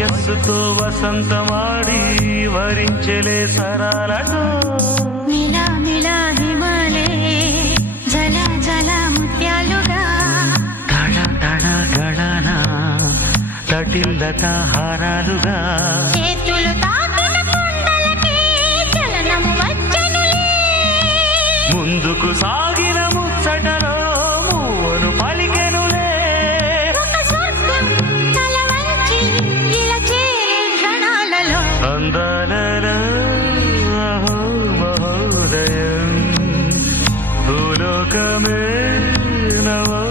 వయస్సుతో వసంతమాడి వరించెలే సరాలతో మిలా మిలా హిమాలే జల జల ముత్యాలుగా తడ తడ గళన తటిల్లత హారాలుగా చేతులు తాకిన కొండలకే చలనము వచ్చెనులే ముందుకు సాగిన ముచ్చటలో మూవను పలికెనులే ఒక స్వర్గం తల వంచి ఇలా చేరే క్షణాలలో అందాలలో అహో మహోదయం భూలోకమే నవో